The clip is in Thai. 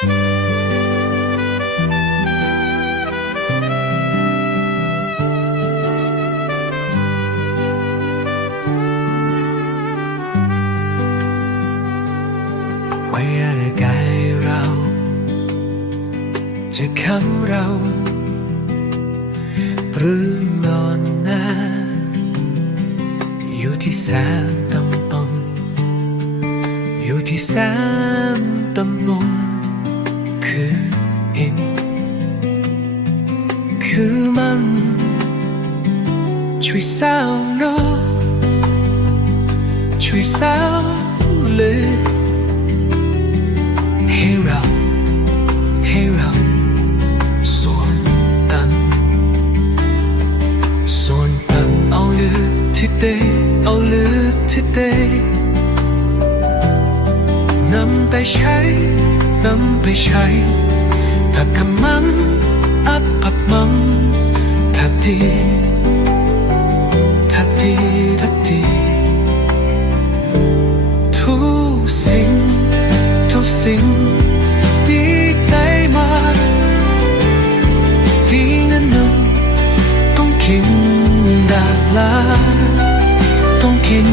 ไว้อะไรกายเรา จะขังเรา หรือนอนหน้า อยู่ที่แสนดำตนอยู่ที่แสนดำลง คือมันช่วยสาวโลกช่วยสาวเลยให้เราให้เราส่วน ทีทักทีทักทีทุกสิ่ง ทุกสิ่งที่ได้มาที่นั้นนั้นต้องกินดาลาต้องกิน